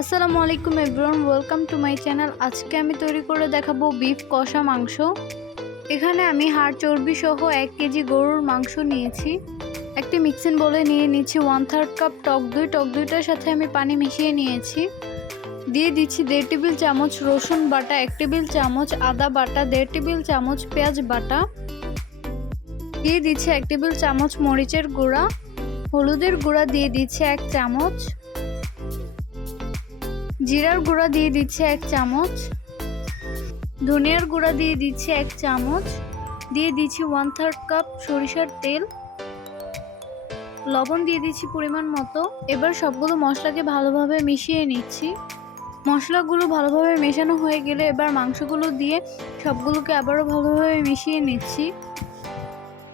আসসালামু আলাইকুম everyone, welcome to my channel. আজকে আমি তৈরি করে দেখাবো বিফ কষা মাংস। এখানে আমি হাড় চর্বি সহ 1 কেজি গরুর মাংস নিয়েছি। একটি মিক্সিং বোলে নিয়ে নিচ্ছি 1/3 কাপ টক দই। টক দইটার সাথে আমি পানি মিশিয়ে নিয়েছি। দিয়ে দিচ্ছি 1.5 টেবিল চামচ রসুন বাটা, 1 টেবিল চামচ আদা বাটা, 1.5 টেবিল চামচ পেঁয়াজ বাটা। দিয়ে দিচ্ছি 1 টেবিল চামচ মরিচের গুঁড়া। হলুদের গুঁড়া দিয়ে দিচ্ছি 1 চামচ। জিরার গুঁড়া দিয়ে দিচ্ছি 1 চামচ। ধনিয়ার গুঁড়া দিয়ে দিচ্ছি 1 চামচ। দিয়ে দিচ্ছি 1/3 কাপ সরিষার তেল। লবণ দিয়ে দিচ্ছি পরিমাণ মতো। এবার সবগুলো মশলাকে ভালোভাবে মিশিয়ে নিচ্ছি। মশলাগুলো ভালোভাবে মেশানো হয়ে গেলে এবার মাংসগুলো দিয়ে সবগুলোকে আবারও ভালোভাবে মিশিয়ে নিচ্ছি।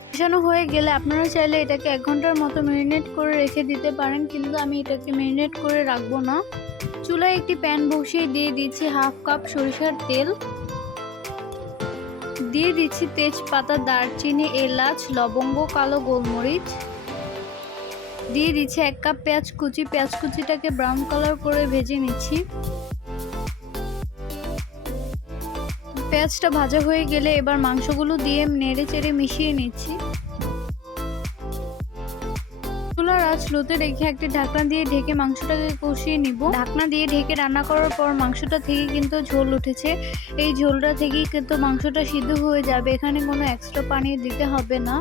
মেশানো হয়ে গেলে আপনারা চাইলে এটাকে 1 ঘন্টার মতো ম্যারিনেট করে রেখে দিতে পারেন, কিন্তু আমি এটাকে ম্যারিনেট করে রাখবো না। চুলায় একটি প্যান বসিয়ে দিয়ে দিচ্ছি 1/2 কাপ সরিষার তেল। দিয়ে দিচ্ছি তেজপাতা, দারচিনি, এলাচ, লবঙ্গ, কালো গোলমরিচ। দিয়ে দিচ্ছি 1 কাপ পেঁয়াজ কুচি। পেঁয়াজ কুচিটাকে ব্রাউন কালার করে ভেজে নিচ্ছি। পেঁয়াজটা ভাজা হয়ে গেলে এবার মাংসগুলো দিয়ে নেড়ে চেড়ে মিশিয়ে নিচ্ছি। চুলার আঁচ লোতে রেখে একটি ঢাকনা দিয়ে ঢেকে মাংসটাকে কষিয়ে নিব। ঢাকনা দিয়ে ঢেকে রান্না করার পর মাংসটা থেকে কিন্তু ঝোল উঠেছে। এই ঝোলটা থেকেই কিন্তু মাংসটা সিদ্ধ হয়ে যাবে, এখানে কোনো এক্সট্রা পানি দিতে হবে না।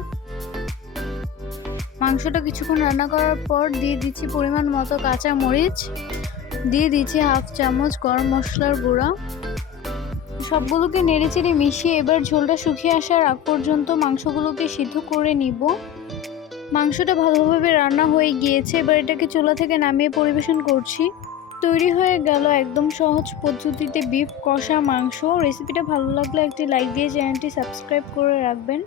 মাংসটা কিছুক্ষণ রান্না করার পর দিয়ে দিচ্ছি পরিমাণ মতো কাঁচা মরিচ। দিয়ে দিচ্ছি 1/2 চামচ গরম মশলার গুঁড়া। সবগুলোকে নেড়েচেড়ে মিশিয়ে এবার ঝোলটা শুকিয়ে আসার আগ পর্যন্ত মাংসগুলোকে সিদ্ধ করে নিব। মাংসটা ভালোভাবে রান্না হয়ে গিয়েছে, এবার এটাকে চুলা থেকে নামিয়ে পরিবেশন করছি। তৈরি হয়ে গেল একদম সহজ পদ্ধতিতে বিফ কষা মাংস। রেসিপিটা ভালো লাগলে একটি লাইক দিয়ে চ্যানেলটি সাবস্ক্রাইব করে রাখবেন।